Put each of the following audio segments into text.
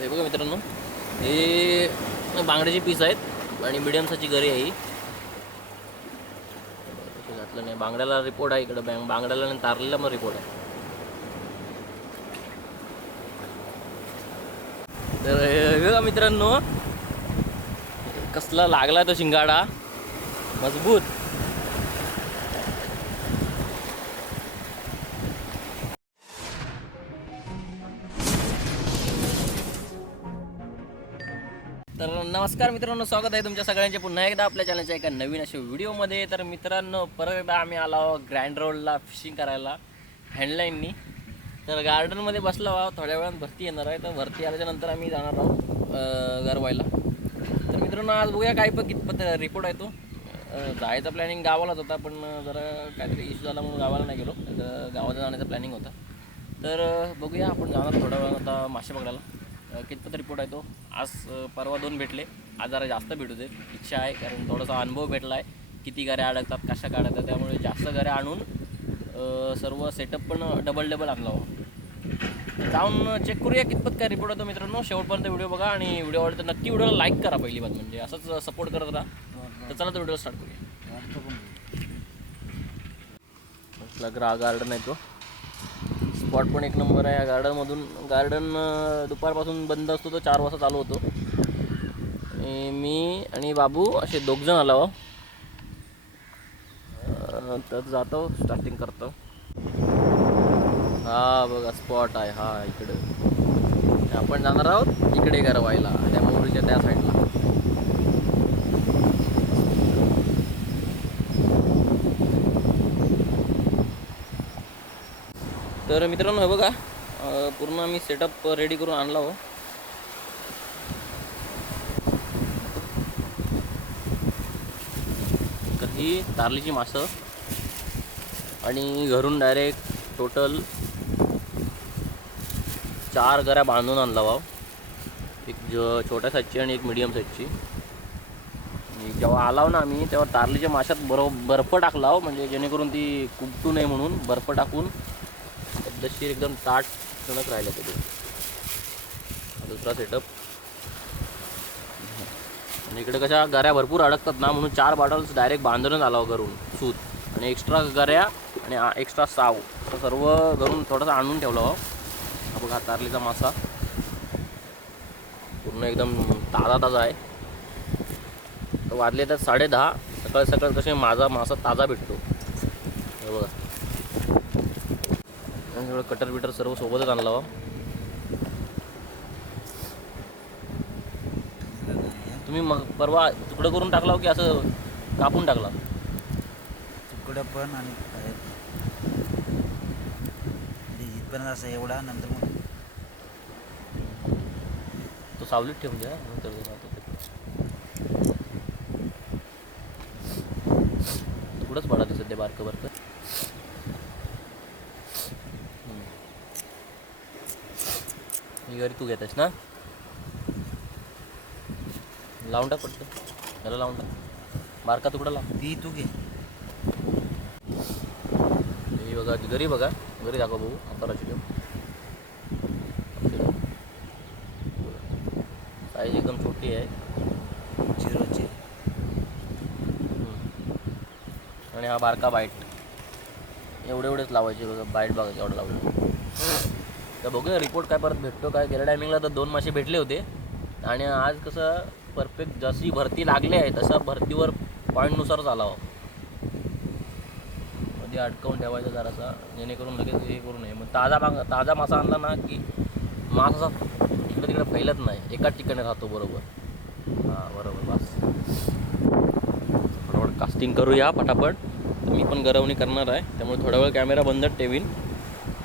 हे बघा मित्रांनो हे बांगड्याचे पीस आहेत आणि मिडियम साची गरी आहे ही. घातलं नाही बांगड्याला रिपोर्ट आहे इकडं. बँग बांगड्याला आणि तारलेला मग रिपोर्ट आहे. तर बघा मित्रांनो कसला लागला तो शिंगाडा. मजबूत. तर नमस्कार मित्रांनो स्वागत आहे तुमच्या सगळ्यांचे. पुन्हा एकदा आपल्या चॅनलच्या एका नवीन अशा व्हिडिओमध्ये तर मित्रांनो परत एकदा आम्ही आलो आहोत ग्रँड रोडला फिशिंग करायला हँडलाईननी तर गार्डनमध्ये बसलो आहोत थोड्या वेळात भरती येणार आहे. तर भरती आल्याच्यानंतर आम्ही जाणार आहोत गरवायला तर मित्रांनो आज बघूया काय पण कितपत रिपोर्ट आहे तो. जायचा प्लॅनिंग गावालाच होता पण जरा काहीतरी इश्यू झाला म्हणून गावाला नाही गेलो. तर गावाला जाण्याचा प्लॅनिंग होता. तर बघूया आपण जाणार थोड्या वेळात आता मासे पकडायला. कितपत रिपोर्ट आहे तो? आज परवा दोन भेटले. आज जरा जास्त भेटू देत. इच्छा आहे कारण थोडासा अनुभव भेटला आहे किती गाड्या अडकतात कशा काढतात त्यामुळे जास्त गाड्या आणून सर्व सेटअप पण डबल डबल आणला हो. जाऊन चेक करूया कितपत काय रिपोर्ट होतो मित्रांनो. शेवटपर्यंत व्हिडिओ बघा आणि व्हिडिओ आवडला तर नक्की व्हिडिओला लाईक करा पहिली बात म्हणजे. असंच सपोर्ट करत राहा. तर चला तर व्हिडिओ स्टार्ट करूया. म्हटलं ग्रा गार्डन आहे तो. स्पॉट पण एक नंबर आहे. या गार्डनमधून गार्डन दुपारपासून बंद असतो तो चार वाजता चालू होतो. मी आणि बाबू असे दोघजण आलो अं, तर जातो स्टार्टिंग करतो. हा बघा स्पॉट आहे. हा इकडं. आपण जाणार आहोत इकडे गरवायला त्या मोरीच्या त्या साईडला तर मित्रांनो हे बघा. पूर्ण आम्ही सेटअप रेडी करून आणला हो. तर ही तारलीची मासं. आणि घरून डायरेक्ट टोटल चार गऱ्या बांधून आणला भाव एक ज छोट्या साईजची आणि एक मिडियम साईजची जेव्हा आलाव ना आम्ही तेव्हा तारलीच्या माशात बरो बर्फ टाकला हो. म्हणजे जेणेकरून ती कुपटू नये म्हणून बर्फ टाकून. पद्धतशीर एकदम ताट चणक राहिलं तिथे. दुसरा सेटअप आणि इकडे कशा गऱ्या भरपूर अडकतात ना म्हणून चार बॉटल्स डायरेक्ट बांधूनच आला घरून सूत. आणि एक्स्ट्रा गऱ्या आणि एक्स्ट्रा साव. असं सर्व घरून थोडासा आणून ठेवलं हो. हा बघा तारलीचा मासा. पूर्ण एकदम ताजा ताजा आहे. तर वाजले तर साडे दहा. सकाळ सकाळ कसे माझा मासा ताजा भेटतो. हे बघा. आणि सगळं कटर बिटर सर्व सोबतच आणला तुम्ही मग परवा तुकडं करून टाकला हो की असं कापून टाकला? तुकडं पण आणि म्हणजे इथपर्यंत असं एवढा नंतर मग तो सावलीत ठेवून द्या नंतर. तुकडंच पडा ते सध्या बारकं बारकं घरी तू घेतेस ना? लावून टाक पडतं त्याला लावून टाक. बारका तुकडा लाव? ती तू घे. ही बघा घरी बघा. घरी दाखव भाऊ आकाराची ठेव. साईज एकदम छोटी आहे. झिरोची. आणि हा बारका बाईट. एवढे एवढेच लावायचे बघा. बाईट बघा एवढं लावलं तर बघूया रिपोर्ट काय परत भेटतो काय गेल्या टायमिंगला तर दोन मासे भेटले होते. आणि आज कसं परफेक्ट जशी भरती लागली आहे तसा भरतीवर पॉईंटनुसारच आला हो मध्ये अडकवून ठेवायचं जरासा जेणेकरून लगेच हे करू नये. मग ताजा मा ताजा मासा आणला ना की मासा असा इकडे तिकडे फैलत नाही. एकाच ठिकाणी राहतो बरोबर. हां बरोबर बस. रोड कास्टिंग करूया पटापट मी पण गरवणी करणार आहे त्यामुळे थोडा वेळ कॅमेरा बंदच ठेवीन.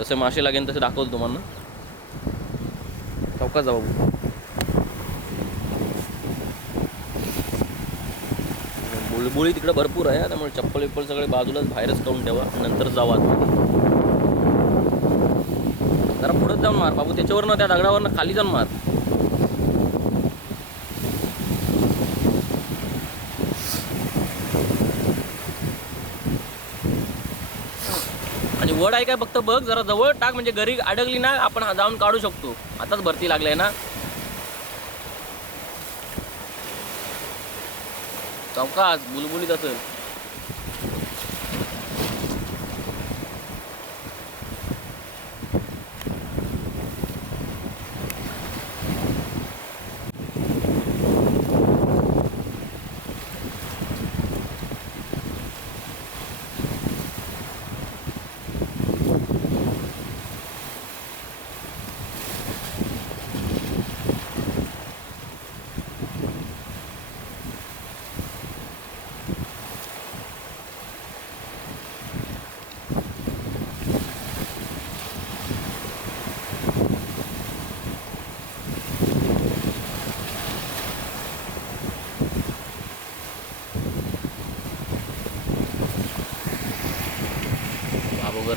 तसे मासे लागेल तसे दाखवतो तुम्हाला. चौकात जाऊ बुलबुली तिकडे भरपूर आहे त्यामुळे चप्पल विप्पल सगळे बाजूलाच बाहेरच काढून ठेवा नंतर जाऊ आतमध्ये. जरा पुढेच जाऊन मार बाबू त्याच्यावरनं त्या दगडावरनं खाली जाऊन मार. आणि वड आहे काय फक्त बघ जरा जवळ टाक म्हणजे घरी अडकली ना आपण जाऊन काढू शकतो. आताच भरती लागलाय ना. चौकास बुलबुलीत असेल.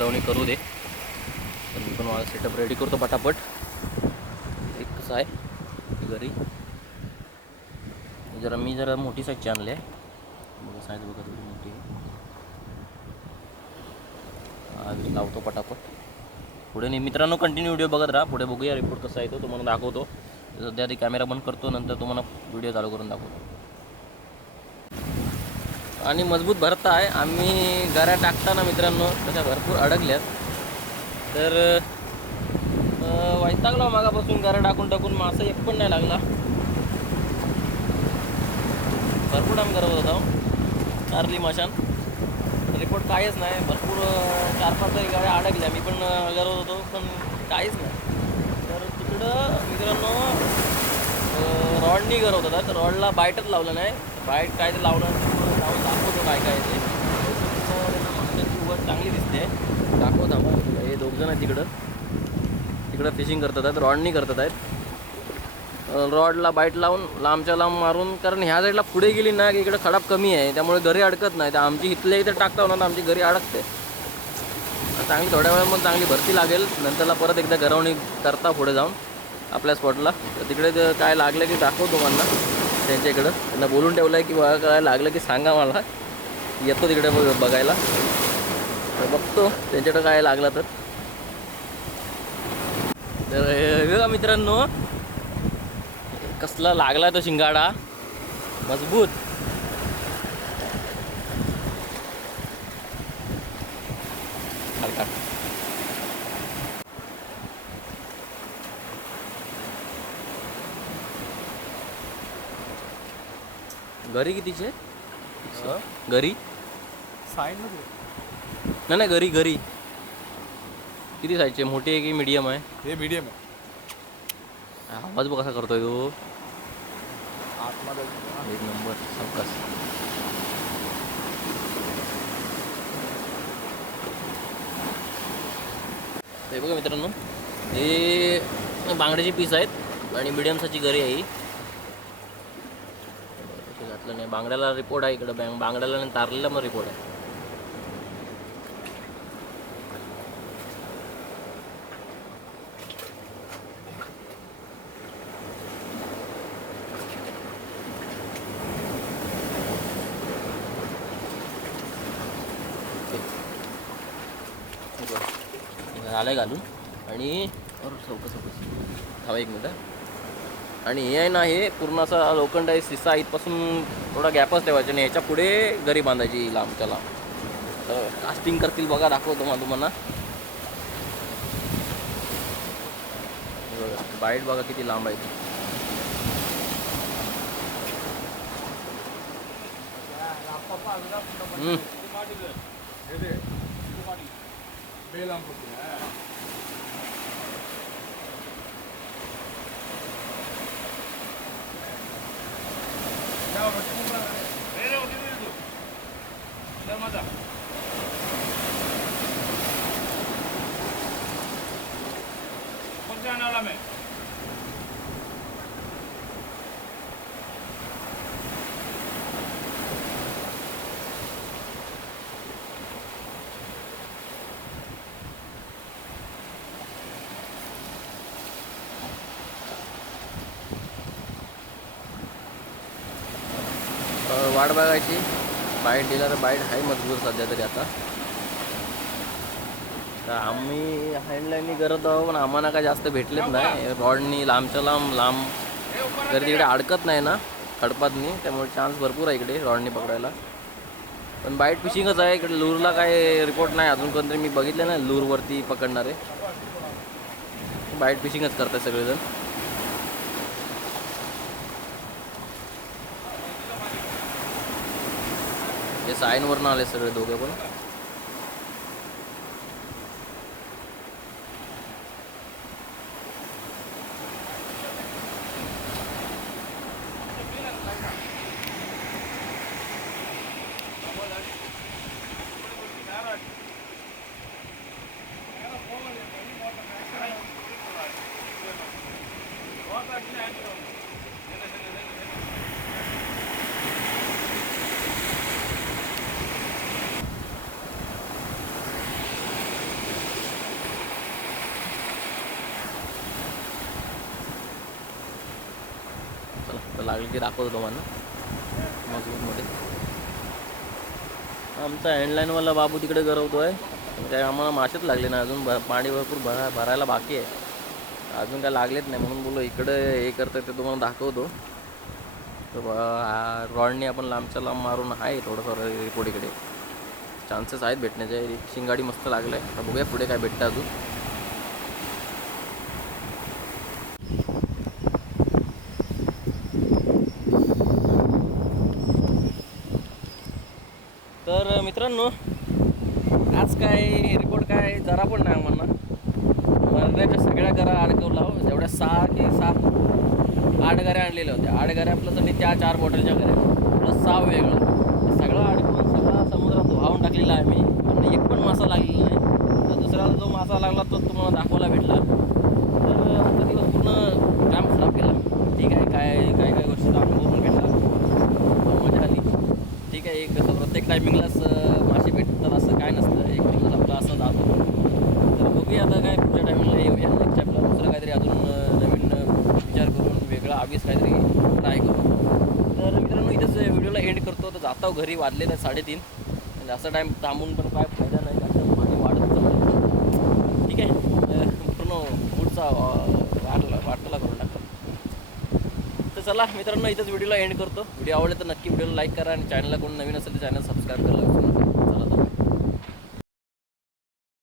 बाबू करू दे. पण मी पण माझा सेटअप रेडी करतो पटापट. एक कसं आहे घरी. जरा मी जरा मोठी साईज आणली आहे. बघा साईज बघा थोडी मोठी आहे. लावतो पटापट. पुढे नाही मित्रांनो कंटिन्यू व्हिडिओ बघत राहा. पुढे बघूया रिपोर्ट कसा येतो. तुम्हाला दाखवतो. सध्या आधी कॅमेरा बंद करतो नंतर तुम्हाला व्हिडिओ चालू करून दाखवतो. आणि मजबूत भरता आहे. आम्ही गाऱ्या टाकताना मित्रांनो तशा भरपूर अडकल्यात. तर वैतागलो वैतागला मागापासून गाऱ्या टाकून टाकून. मासा एक पण नाही लागला. भरपूर टाइम करत होता. चारली माशान. रिपोर्ट काहीच नाही. भरपूर चार पाच तरी गाड्या अडकल्या. मी पण अं, करत होतो पण काहीच नाही. तर तिकडं मित्रांनो रॉडनी करत होता. तर रॉडला बाईटच लावलं नाही. बाईट काय ते लावलं. काय काय ते. वर चांगली दिसते. दाखवत आम्हाला हे दोघ जण आहेत तिकडं. तिकडं फिशिंग करतात आहेत रॉडनी करतात आहेत. रॉडला बाईट लावून लांबच्या लांब मारून कारण ह्या साईडला पुढे गेली ना की इकडं खडाप कमी आहे. त्यामुळे घरी अडकत नाही. तर आमची इथल्या इथं टाकता होणार आमची घरी अडकते. चांगली थोड्या वेळा मग चांगली भरती लागेल. नंतरला परत एकदा घरवणी करता पुढे जाऊन आपल्या स्पॉटला तर तिकडे काय लागलं की दाखव तुम्हाला. त्यांच्या इकडं त्यांना बोलून ठेवलं आहे की बघा काय लागलं की सांगा मला. येतो तिकडे बघ बघायला. तर बघतो त्यांच्याकडं काय लागलं तर. तर हे बघा मित्रांनो कसला लागला तो शिंगाडा. मजबूत. घरी कितीचे? घरी? नाही नाही घरी घरी. किती साईजचे मोठी आहे की मीडियम आहे? हे मीडियम आहे. आवाज बघ कसा करतोय तो. एक नंबर हे बघा मित्रांनो हे बांगड्याचे पीस आहेत आणि मिडियम साईजची गरी आहे ही. घातलं नाही. बांगड्याला रिपोर्ट आहे इकडं. बँग बांगड्याला तारलेला मग रिपोर्ट आहे हे बघ. झालं आहे घालून. आणि अरे चौकस चौकस. थांबा एक मिनटं. आणि हे आहे ना हे पूर्ण असा लोखंड आहे सिसा इथपासून थोडा गॅपच ठेवायचा आणि ह्याच्या पुढे घरी बांधायची लांबच्या लांब तर कास्टिंग करतील बघा दाखवतो मला तुम्हाला. बाईट बघा किती लांब आहे. ती. हम्म. बेलाम करते हैं में वाट बघायची. बाईट दिला तर बाईट आहे मजबूत सध्या तरी आता. तर आम्ही हँडलाईननी करत आहोत पण आम्हाला काय जास्त भेटलेच नाही. रॉडनी लांबच्या लांब लांब. जर तिकडे अडकत नाही ना खडपातनी त्यामुळे चान्स भरपूर आहे इकडे रॉडनी पकडायला. पण बाईट फिशिंगच आहे. इकडे लूरला काय रिपोर्ट नाही. अजून कोणतरी मी बघितलं ना लूरवरती पकडणारे. बाईट फिशिंगच करतात सगळेजण. हे साईनवरनं आले सगळे दोघे पण चला तर लागलं दाखवतो तुम्हाला. मजबूतमध्ये. आमचा हँडलाईनवाला बाबू तिकडे गरवतो पण काय म्हणजे आम्हाला मासेच लागले ना अजून. भ- पाणी भरपूर भरा भरायला बाकी आहे. अजून काय लागलेच नाही म्हणून बोललो इकडे हे करतं ते तुम्हाला दाखवतो. तर ब- रॉडनी आपण लांबच्या लांब मारून आहे थोडंसं रिपोर्ट इकडे. चान्सेस आहेत भेटण्याचे. शिंगाडी मस्त लागलं आहे बघूया पुढे काय भेटतं अजून. तर मित्रांनो आज काय रिपोर्ट काय जरा पण नाही आम्हाला. मरण्याच्या सगळ्या घरा अडकवला हो. जेवढ्या सहा की सात आठ आणलेल्या होत्या. आठ घऱ्या प्लस आणि त्या चार बॉटलच्या घऱ्या प्लस सहा वेगळं. सगळं अडकून सगळा समुद्रात वाहून टाकलेला आहे मी. पण एक पण मासा लागलेला नाही. तर दुसऱ्याला जो मासा लागला तो तुम्हाला दाखवायला भेटला तर आजचा दिवस पूर्ण काम खराब केला ठीक आहे काय काय काय गोष्टीचा अनुभव पण भेटला मजा आली ठीक आहे एक कसं प्रत्येक टायमिंगलाच मासे भेटतात असं काय नसतं. एक दिवस आपला असं जातो. तर बघूया आता काय पुढच्या टायमिंगला येऊया नेक्स्ट आपला दुसरं काहीतरी अजून नवीन विचार करून वेगळा आवीस काहीतरी ट्राय करू. तर मित्रांनो इथंच व्हिडिओला एंड करतो. तर जातो घरी वाजलेलं आहे साडेतीन. जास्त टाईम थांबून पण काय फायदा नाही. जास्त पाणी वाढत ठीक आहे. तर पूर्ण पुढचा वाटला वाटला करून टाकतो तर चला मित्रांनो इथंच व्हिडिओला एंड करतो. व्हिडिओ आवडले तर नक्की व्हिडिओला लाईक करा आणि चॅनलला कोण नवीन असेल तर चॅनल सबस्क्राईब करायला